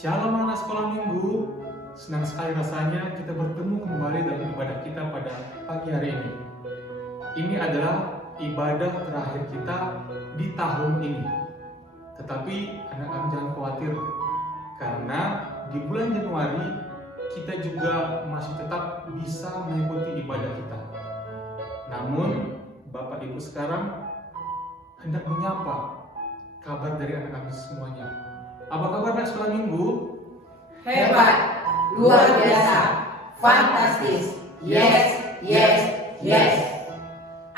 Shalom anak sekolah minggu, senang sekali rasanya kita bertemu kembali dalam ibadah kita pada pagi hari ini. Ini adalah ibadah terakhir kita di tahun ini. Tetapi anak-anak jangan khawatir, karena di bulan Januari kita juga masih tetap bisa mengikuti ibadah kita. Namun Bapak Ibu sekarang hendak menyapa kabar dari anak-anak semuanya. Apa kabar anak sekolah minggu? Hebat, luar biasa, fantastis, yes, yes, yes.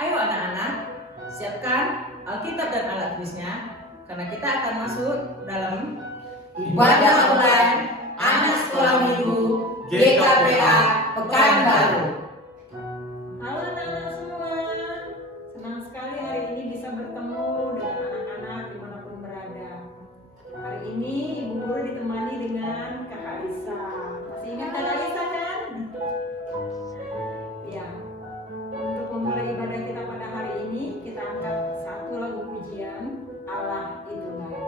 Ayo anak-anak, siapkan Alkitab dan alat tulisnya, karena kita akan masuk dalam Ibadah online anak sekolah minggu GKPA Pekanbaru. Halo anak-anak semua, senang sekali hari ini bisa bertemu dengan anak-anak dimanapun berada. Hari ini Ibu Guru ditemani dengan Kakak Lisa. Masih ingat Kakak Lisa kan? Ya, untuk memulai ibadah kita pada hari ini, kita angkat satu lagu pujian, Allah itu baik.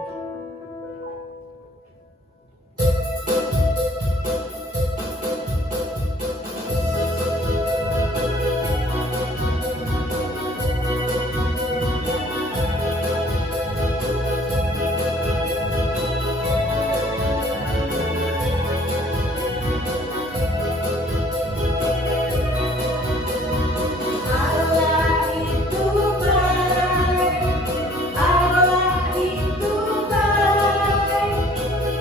Allah itu baik, Allah itu baik,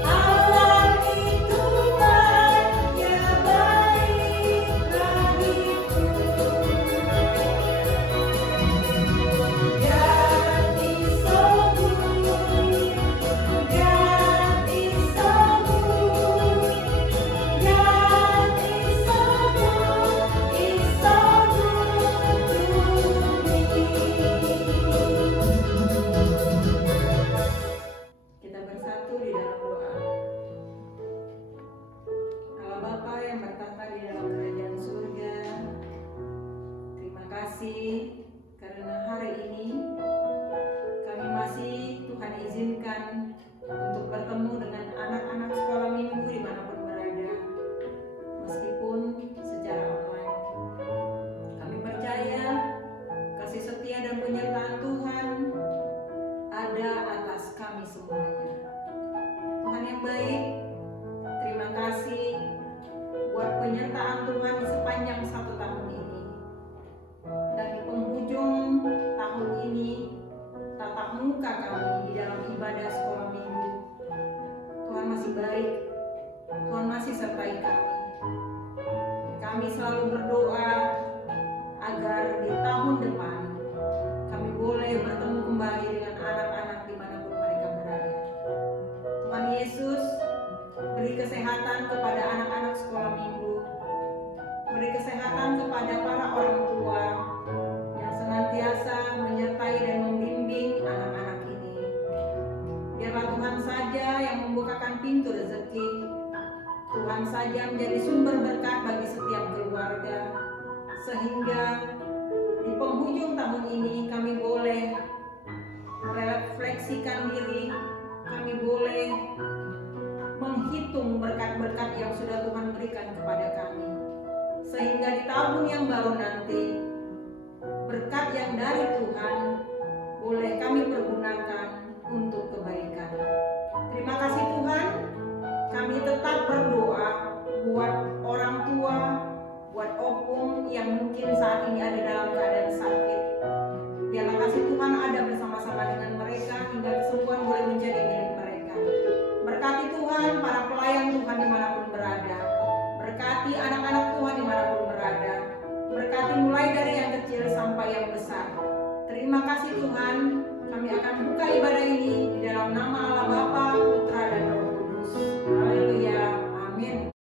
Allah itu baik, ya baiklah itu. God is so good, God is so good, God is so good, is so good to me. Kita bersatu di dalam doa. Allah Bapa yang bertahta di dalam kerajaan surga, terima kasih karena hari ini kami masih Tuhan izinkan untuk bertemu dengan anak-anak sekolah minggu dimanapun berada, meskipun secara online. Kami percaya kasih setia dan penyertaan Tuhan ada atas kami semuanya. Tuhan yang baik, terima kasih buat penyertaan Tuhan di sepanjang 1 tahun ini. Dan di penghujung tahun ini, tatap muka kami di dalam ibadah sekolah minggu, Tuhan masih baik, Tuhan masih sertai kami. Kami selalu berdoa agar di tahun depan kami boleh bertemu kembali dengan anak-anak dimanapun mereka berada. Tuhan Yesus, beri kesehatan kepada anak-anak sekolah minggu, beri kesehatan kepada para orang tua yang senantiasa menyertai dan membimbing anak-anak ini. Biarlah Tuhan saja yang membukakan pintu rezeki, Tuhan saja menjadi sumber berkat bagi setiap keluarga, sehingga di penghujung tahun ini kami boleh merefleksikan diri, kami boleh menghitung berkat-berkat yang sudah Tuhan berikan kepada kami, sehingga di tahun yang baru nanti berkat yang dari Tuhan boleh kami pergunakan untuk kebaikan. Terima kasih Tuhan, kami tetap berdoa buat orang tua, buat opung yang mungkin saat ini ada dalam keadaan sakit. Biarlah kasih Tuhan ada bersama-sama dengan mereka hingga kesembuhan boleh menjadi milik mereka. Berkati Tuhan para pelayan Tuhan dimanapun berada. Berkati anak-anak Tuhan dimanapun berada. Berkati mulai dari yang kecil sampai yang besar. Terima kasih Tuhan, kami akan buka ibadah ini di dalam nama Allah Bapa, Putra dan Roh Kudus. Haleluya, amin.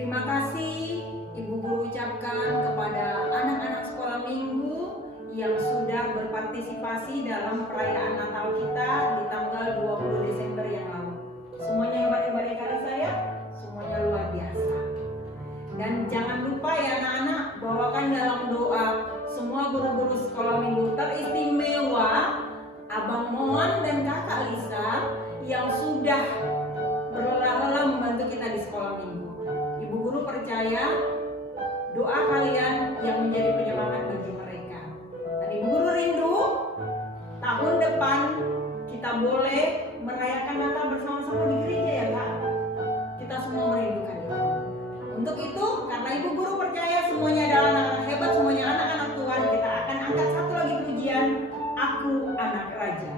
Terima kasih Ibu Guru ucapkan kepada anak-anak sekolah minggu yang sudah berpartisipasi dalam perayaan Natal kita di tanggal 20 Desember yang lalu. Semuanya hebat-hebat ya kali saya, semuanya luar biasa. Dan jangan lupa ya anak-anak, bawakan dalam doa semua guru-guru sekolah minggu teristimewa Abang Mon dan Kakak Lisa yang sudah berlelah-lelah membantu kita di sekolah minggu. Ibu Guru percaya doa kalian yang menjadi penyemangat bagi mereka. Dan Ibu Guru rindu tahun depan kita boleh merayakan Natal bersama-sama di gereja ya Kak. Kita semua merindukan itu. Untuk itu, karena Ibu Guru percaya semuanya adalah anak-anak hebat, semuanya anak-anak Tuhan, kita akan angkat satu lagi pujian, Aku Anak Raja.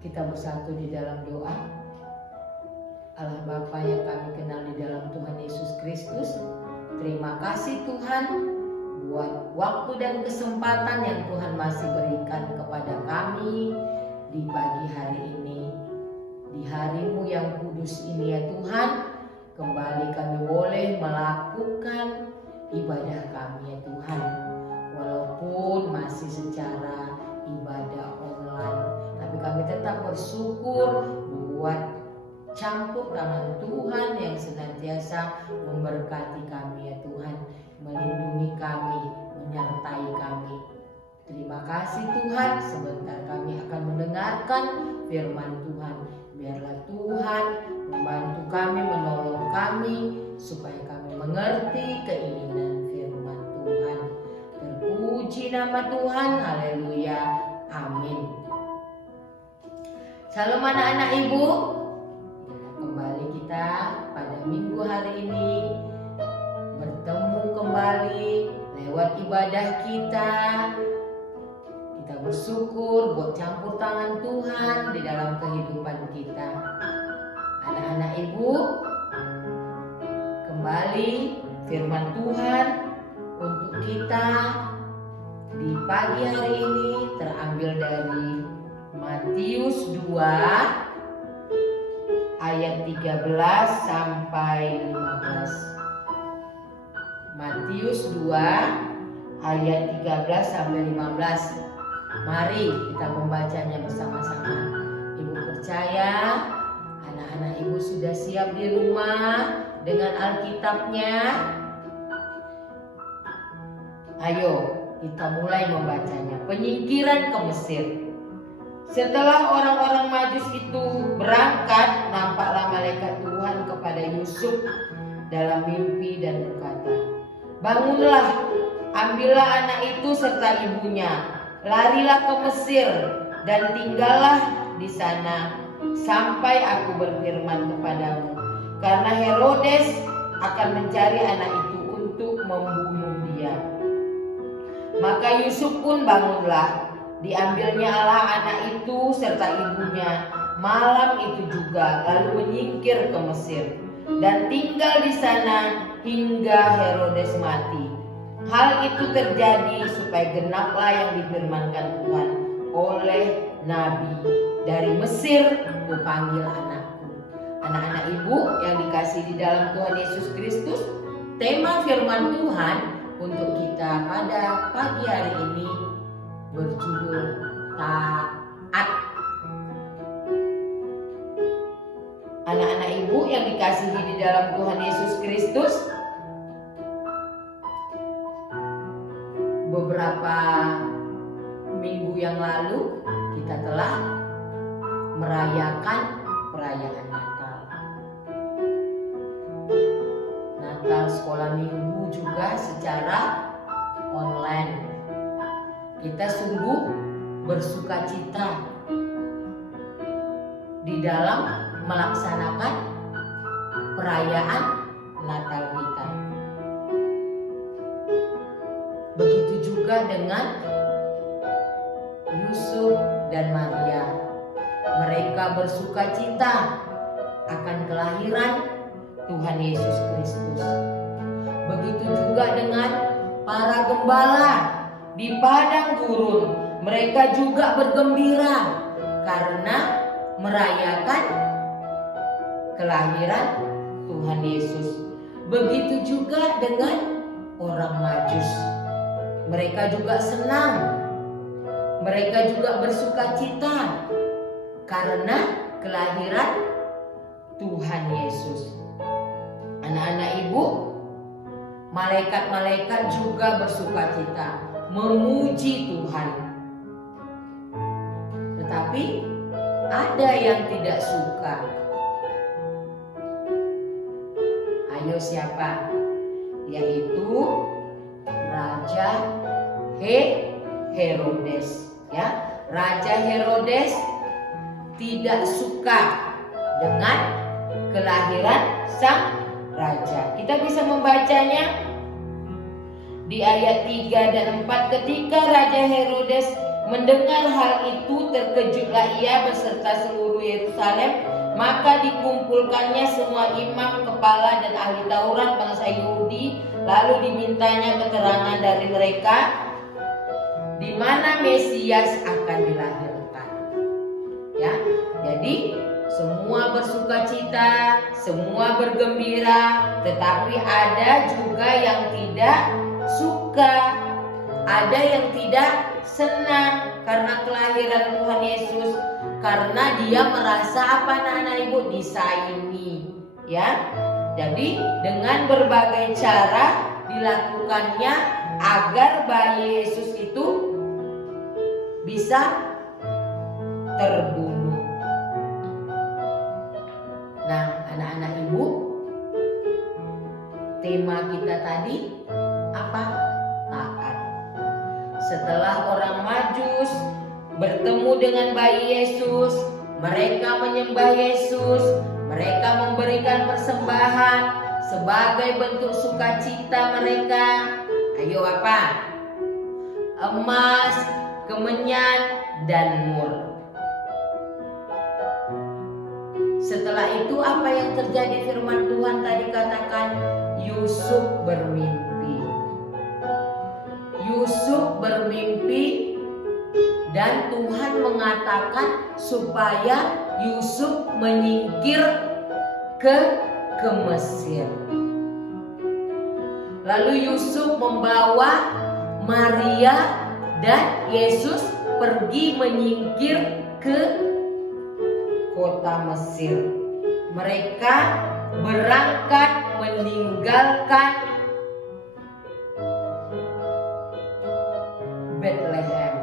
Kita bersatu di dalam doa. Allah Bapa yang kami kenal di dalam Tuhan Yesus Kristus, terima kasih Tuhan buat waktu dan kesempatan yang Tuhan masih berikan kepada kami di pagi hari ini. Di hari-Mu yang kudus ini ya Tuhan, kembali kami boleh melakukan ibadah kami ya Tuhan. Walaupun masih secara ibadah online, tapi kami tetap bersyukur buat campur tangan Tuhan yang senantiasa memberkati kami ya Tuhan, melindungi kami, menyertai kami. Terima kasih Tuhan, sebentar kami akan mendengarkan firman Tuhan. Biarlah Tuhan membantu kami, menolong kami, supaya kami mengerti keinginan firman Tuhan. Terpuji nama Tuhan, haleluya, amin. Shalom anak-anak ibu, kembali kita pada minggu hari ini bertemu kembali lewat ibadah kita. Kita bersyukur buat campur tangan Tuhan di dalam kehidupan kita. Anak-anak ibu, kembali firman Tuhan untuk kita di pagi hari ini terambil dari Matius 2 ayat 13 sampai 15. Matius 2 ayat 13 sampai 15. Mari kita membacanya bersama-sama. Ibu percaya anak-anak ibu sudah siap di rumah dengan Alkitabnya? Ayo kita mulai membacanya. Penyingkiran ke Mesir. Setelah orang-orang Majus itu berangkat, nampaklah malaikat Tuhan kepada Yusuf dalam mimpi dan berkata, "Bangunlah, ambillah anak itu serta ibunya, larilah ke Mesir dan tinggallah di sana sampai aku berfirman kepadamu, karena Herodes akan mencari anak itu untuk membunuh dia." Maka Yusuf pun bangunlah, diambilnya Allah anak itu serta ibunya malam itu juga, lalu menyingkir ke Mesir dan tinggal di sana hingga Herodes mati. Hal itu terjadi supaya genaplah yang difirmankan Tuhan oleh Nabi, "Dari Mesir kupanggil anakku." Anak-anak ibu yang dikasihi di dalam Tuhan Yesus Kristus, tema firman Tuhan untuk kita pada pagi hari ini berjudul taat. Anak-anak ibu yang dikasihi di dalam Tuhan Yesus Kristus, beberapa minggu yang lalu kita telah merayakan perayaan Natal. Natal sekolah minggu juga secara online. Kita sungguh bersuka cita di dalam melaksanakan perayaan Natal kita. Begitu juga dengan Yusuf dan Maria. Mereka bersuka cita akan kelahiran Tuhan Yesus Kristus. Begitu juga dengan para gembala di padang gurun. Mereka juga bergembira karena merayakan kelahiran Tuhan Yesus. Begitu juga dengan orang Majus. Mereka juga senang. Mereka juga bersuka cita karena kelahiran Tuhan Yesus. Anak-anak ibu, malaikat-malaikat juga bersuka cita, memuji Tuhan. Tetapi ada yang tidak suka. Ayo siapa? Yaitu Raja Herodes. Ya, Raja Herodes tidak suka dengan kelahiran sang raja. Kita bisa membacanya di ayat 3 dan 4. Ketika Raja Herodes mendengar hal itu, terkejutlah ia beserta seluruh Yerusalem. Maka dikumpulkannya semua imam, kepala dan ahli Taurat bangsa Yahudi. Lalu dimintanya keterangan dari mereka di mana Mesias akan dilahirkan. Ya, jadi semua bersuka cita, semua bergembira, tetapi ada juga yang tidak suka, ada yang tidak senang karena kelahiran Tuhan Yesus, karena dia merasa apa anak-anak ibu, disaingi, ya. Jadi dengan berbagai cara dilakukannya agar bayi Yesus itu bisa terbunuh. Nah, anak-anak ibu, tema kita tadi apa? Taat. Setelah orang Majus bertemu dengan bayi Yesus, mereka menyembah Yesus, mereka memberikan persembahan sebagai bentuk sukacita mereka. Ayo apa? Emas, kemenyan, dan mur. Setelah itu apa yang terjadi? Firman Tuhan tadi katakan Yusuf bermimpi. Yusuf bermimpi dan Tuhan mengatakan supaya Yusuf menyingkir ke Mesir. Lalu Yusuf membawa Maria dan Yesus pergi menyingkir ke kota Mesir. Mereka berangkat meninggalkan Bethlehem.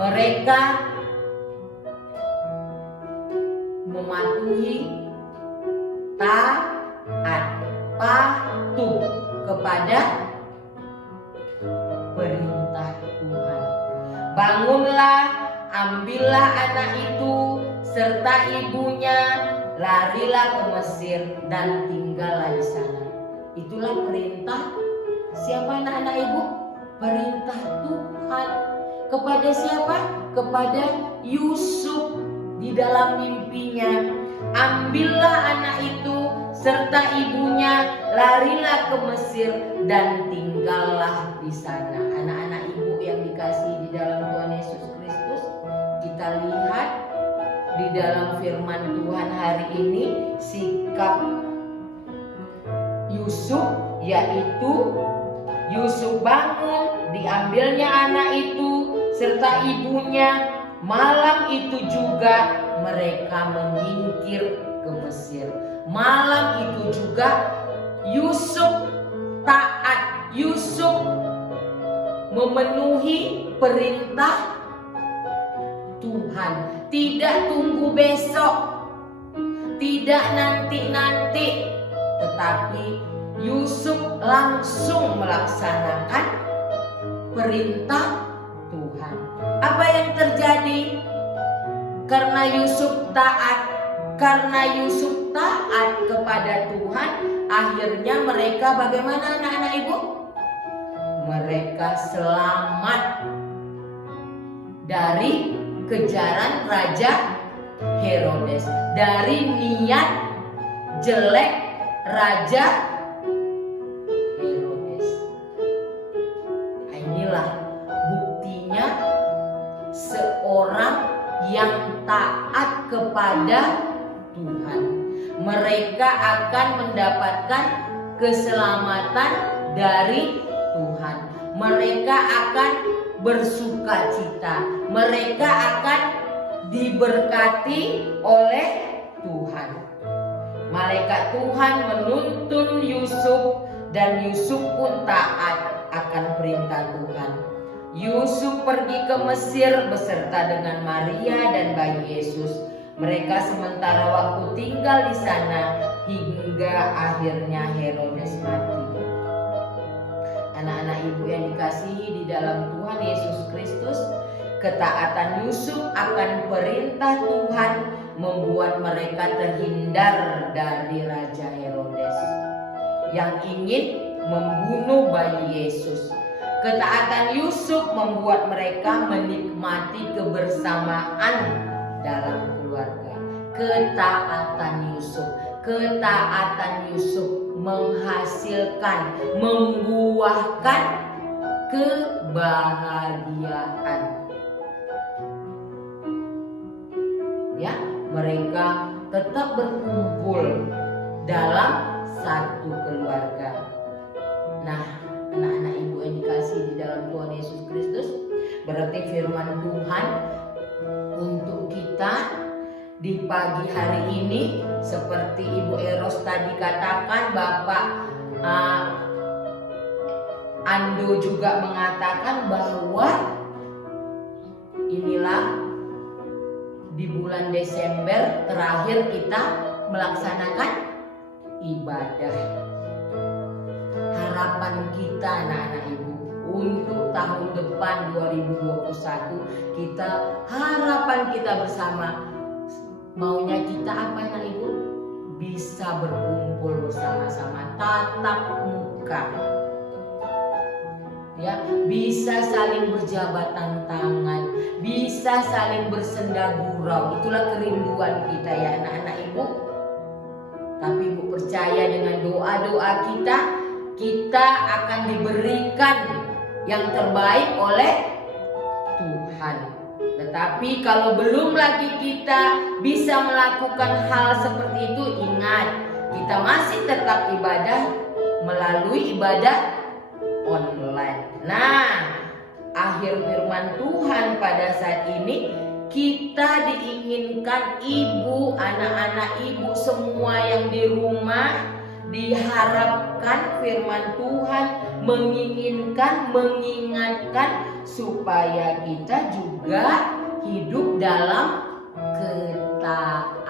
Mereka mematuhi taat, patuh kepada perintah Tuhan. Bangunlah, ambillah anak itu serta ibunya, larilah ke Mesir dan tinggallah di sana. Itulah perintah siapa anak-anak ibu? Perintah Tuhan. Kepada siapa? Kepada Yusuf di dalam mimpinya. Ambillah anak itu serta ibunya, larilah ke Mesir dan tinggallah di sana. Anak-anak ibu yang dikasihi di dalam Tuhan Yesus Kristus, kita lihat di dalam firman Tuhan hari ini sikap Yusuf, yaitu Yusuf bangun, diambilnya anak itu serta ibunya. Malam itu juga mereka menyingkir ke Mesir. Malam itu juga Yusuf taat, Yusuf memenuhi perintah Tuhan. Tidak tunggu besok, tidak nanti-nanti, tetapi Yusuf langsung melaksanakan perintah Tuhan. Apa yang terjadi? Karena Yusuf taat kepada Tuhan, akhirnya mereka bagaimana anak-anak ibu? Mereka selamat dari kejaran Raja Herodes, dari niat jelek Raja Herodes. Nah, inilah buktinya seorang yang taat kepada Tuhan. Mereka akan mendapatkan keselamatan dari Tuhan. Mereka akan bersukacita. Mereka akan diberkati oleh Tuhan. Malaikat Tuhan menuntun Yusuf dan Yusuf pun taat akan perintah Tuhan. Yusuf pergi ke Mesir beserta dengan Maria dan bayi Yesus. Mereka sementara waktu tinggal di sana hingga akhirnya Herodes mati. Anak-anak ibu yang dikasihi di dalam Tuhan Yesus Kristus, ketaatan Yusuf akan perintah Tuhan membuat mereka terhindar dari Raja Herodes yang ingin membunuh bayi Yesus. Ketaatan Yusuf membuat mereka menikmati kebersamaan dalam keluarga. Ketaatan Yusuf menghasilkan, membuahkan kebahagiaan. Ya, mereka tetap berkumpul dalam satu keluarga. Nah, anak-anak ibu yang dikasihi di dalam Tuhan Yesus Kristus, berarti firman Tuhan untuk kita di pagi hari ini, seperti Ibu Eros tadi katakan, Bapak Ando juga mengatakan bahwa inilah di bulan Desember terakhir kita melaksanakan ibadah. Harapan kita anak-anak ibu untuk tahun depan 2021, harapan kita bersama, maunya kita apa anak ibu? Bisa berkumpul bersama-sama, tatap muka, ya, bisa saling berjabatan tangan, bisa saling bersenda gurau. Itulah kerinduan kita ya anak-anak ibu. Tapi Ibu percaya dengan doa-doa kita akan diberikan yang terbaik oleh Tuhan. Tetapi kalau belum lagi kita bisa melakukan hal seperti itu, ingat, kita masih tetap ibadah melalui ibadah online. Nah, akhir firman Tuhan pada saat ini, kita diinginkan ibu, anak-anak ibu semua yang di rumah, diharapkan firman Tuhan mengingatkan supaya kita juga hidup dalam ketaatan.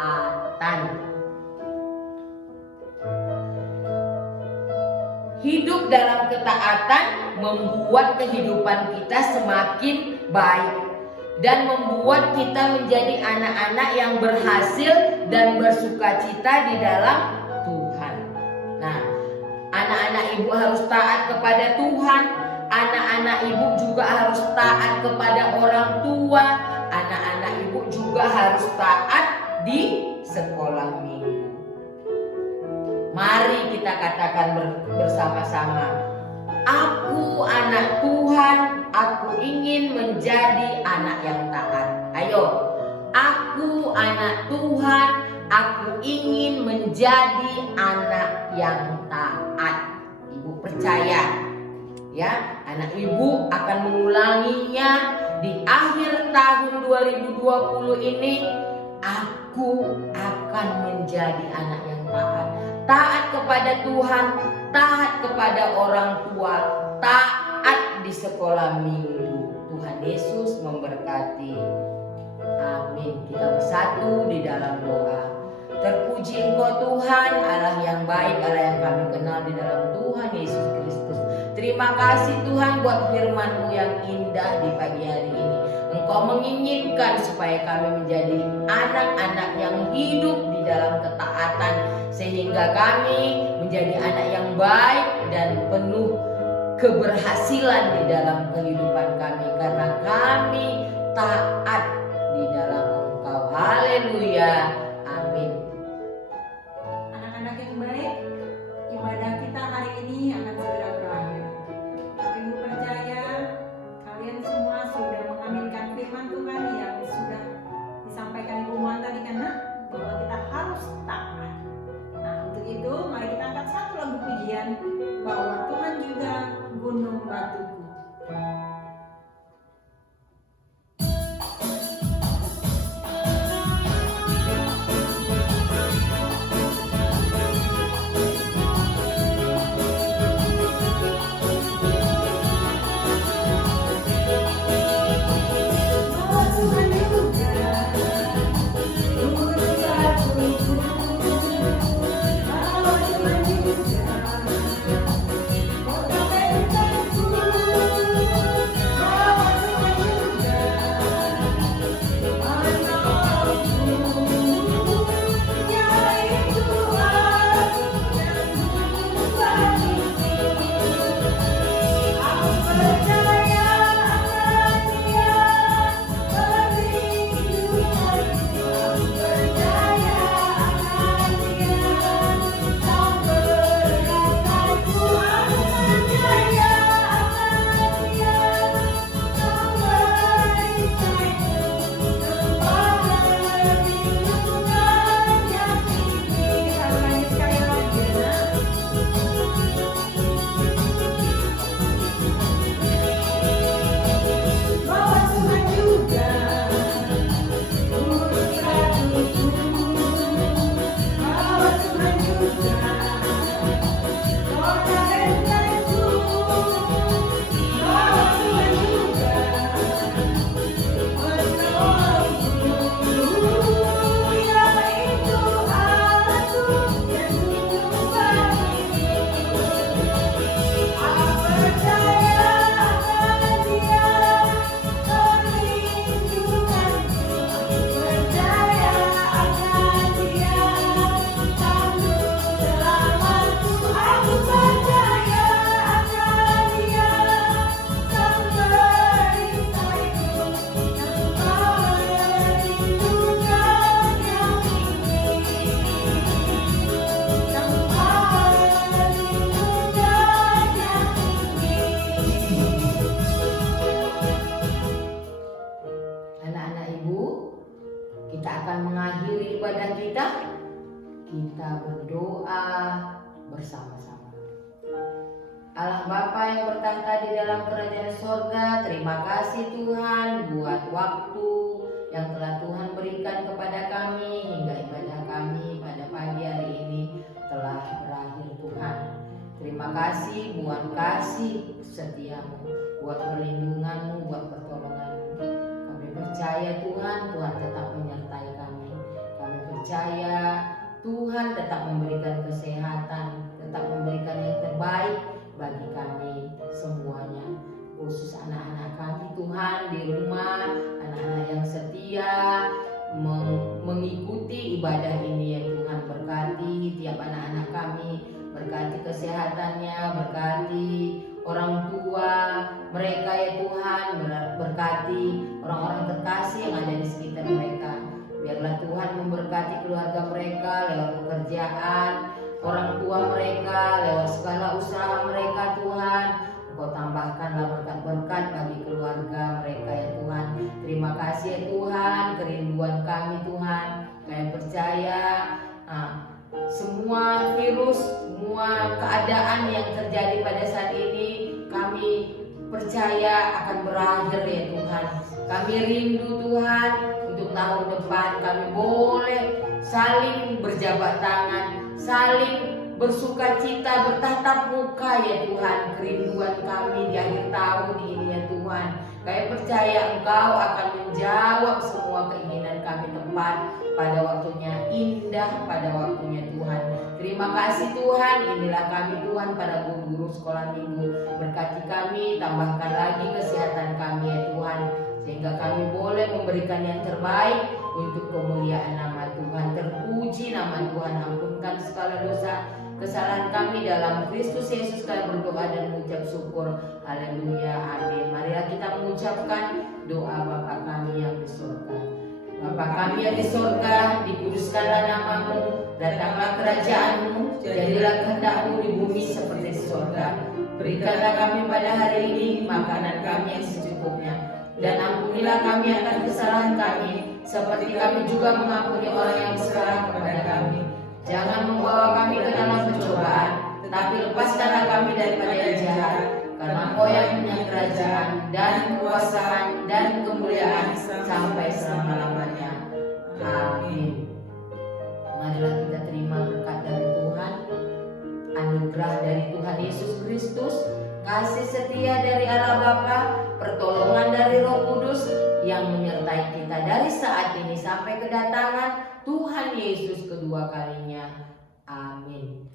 Hidup dalam ketaatan membuat kehidupan kita semakin baik dan membuat kita menjadi anak-anak yang berhasil dan bersukacita di dalam Tuhan. Nah, anak-anak ibu harus taat kepada Tuhan, anak-anak ibu juga harus taat kepada orang tua, anak-anak ibu juga harus taat di sekolah minggu. Mari kita katakan bersama-sama, aku anak Tuhan, aku ingin menjadi anak yang taat. Ayo, aku anak Tuhan, aku ingin menjadi anak yang taat. Ibu percaya ya, anak ibu akan mengulanginya di akhir tahun 2020 ini. Aku akan menjadi anak yang taat. Taat kepada Tuhan, taat kepada orang tua, taat di sekolah minggu. Tuhan Yesus memberkati. Amin. Kita bersatu di dalam doa. Terpuji Engkau Tuhan, Allah yang baik, Allah yang kami kenal di dalam Tuhan Yesus Kristus. Terima kasih Tuhan buat firman-Mu yang indah di pagi hari ini. Engkau menginginkan supaya kami menjadi anak-anak yang hidup di dalam ketaatan, sehingga kami menjadi anak yang baik dan penuh keberhasilan di dalam kehidupan kami, karena kami taat di dalam Engkau. Haleluya. Amin. Anak-anak yang baik, ibadah kita hari ini akan segera berakhir. Tapi Ibu percaya kalian semua sudah mengaminkan firman Tuhan yang sudah disampaikan Ibu Muan tadi, karena bahwa kita harus taat. Nah, untuk itu mari kita angkat satu lagu pujian, bahwa Tuhan juga gunung batuku. kita berdoa bersama-sama. Allah Bapa yang bertahta di dalam kerajaan sorga, terima kasih Tuhan buat waktu yang telah Tuhan berikan kepada kami hingga ibadah kami pada pagi hari ini telah berakhir Tuhan. Terima kasih buat kasih setiamu, buat perlindunganmu, buat pertolonganmu. Kami percaya Tuhan, Tuhan tetap menyertai kami. Kami percaya Tuhan tetap memberikan kesehatan, tetap memberikan yang terbaik bagi kami semuanya. Khusus anak-anak kami Tuhan di rumah, anak-anak yang setia mengikuti ibadah ini ya Tuhan. Berkati tiap anak-anak kami, berkati kesehatannya, berkati orang tua mereka ya Tuhan, berkati orang-orang terkasih yang ada di sekitar mereka. Biarlah Tuhan memberkati keluarga mereka lewat pekerjaan, orang tua mereka lewat segala usaha mereka Tuhan. Engkau tambahkanlah berkat-berkat bagi keluarga mereka ya Tuhan. Terima kasih ya Tuhan, kerinduan kami Tuhan. Kami percaya semua virus, semua keadaan yang terjadi pada saat ini kami percaya akan berakhir ya Tuhan. Kami rindu Tuhan untuk tahun depan kami boleh saling berjabat tangan, saling bersuka cita, bertatap muka ya Tuhan. Kerinduan kami di akhir tahun ini ya Tuhan. Kami percaya Engkau akan menjawab semua keinginan kami tepat pada waktunya, indah pada waktunya Tuhan. Terima kasih Tuhan. Inilah kami Tuhan para guru-guru sekolah minggu. Berkati kami, tambahkan lagi kesehatan kami ya Tuhan, sehingga kami boleh memberikan yang terbaik untuk kemuliaan nama Tuhan. Terpuji nama Tuhan. Ampunkan segala dosa kesalahan kami dalam Kristus Yesus. Kami berdoa dan mengucap syukur. Haleluya, amin. Marilah kita mengucapkan doa Bapa kami yang di surga. Bapa kami yang di surga, dikuduskanlah namamu, datanglah kerajaanmu, jadilah kehendak-Mu di bumi seperti di surga. Berikanlah kami pada hari ini makanan kami yang secukupnya, dan ampunilah kami akan kesalahan kami, seperti kami juga mengampuni orang yang bersalah kepada kami. Jangan membawa kami ke dalam pencobaan, tapi lepaskanlah kami daripada yang jahat. Karena Engkau yang punya kerajaan dan kekuasaan dan kemuliaan sampai selama-lamanya. Amin. Marilah kita terima berkat dari Tuhan, anugerah dari Tuhan Yesus Kristus, kasih setia dari Allah Bapa, pertolongan dari Roh Kudus yang menyertai kita dari saat ini sampai kedatangan Tuhan Yesus kedua kalinya. Amin.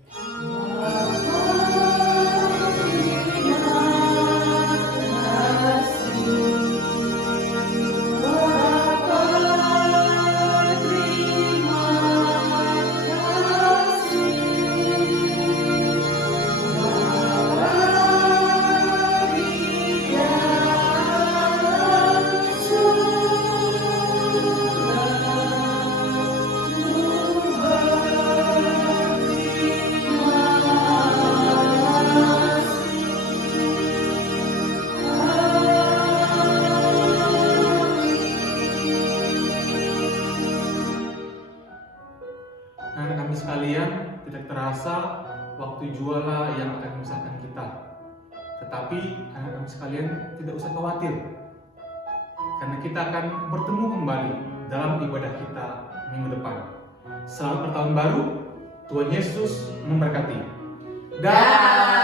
Anak kami sekalian, tidak terasa waktu juala yang akan memisahkan kita. Tetapi anak kami sekalian tidak usah khawatir, karena kita akan bertemu kembali dalam ibadah kita minggu depan. Selamat bertahun baru, Tuhan Yesus memberkati. Dah.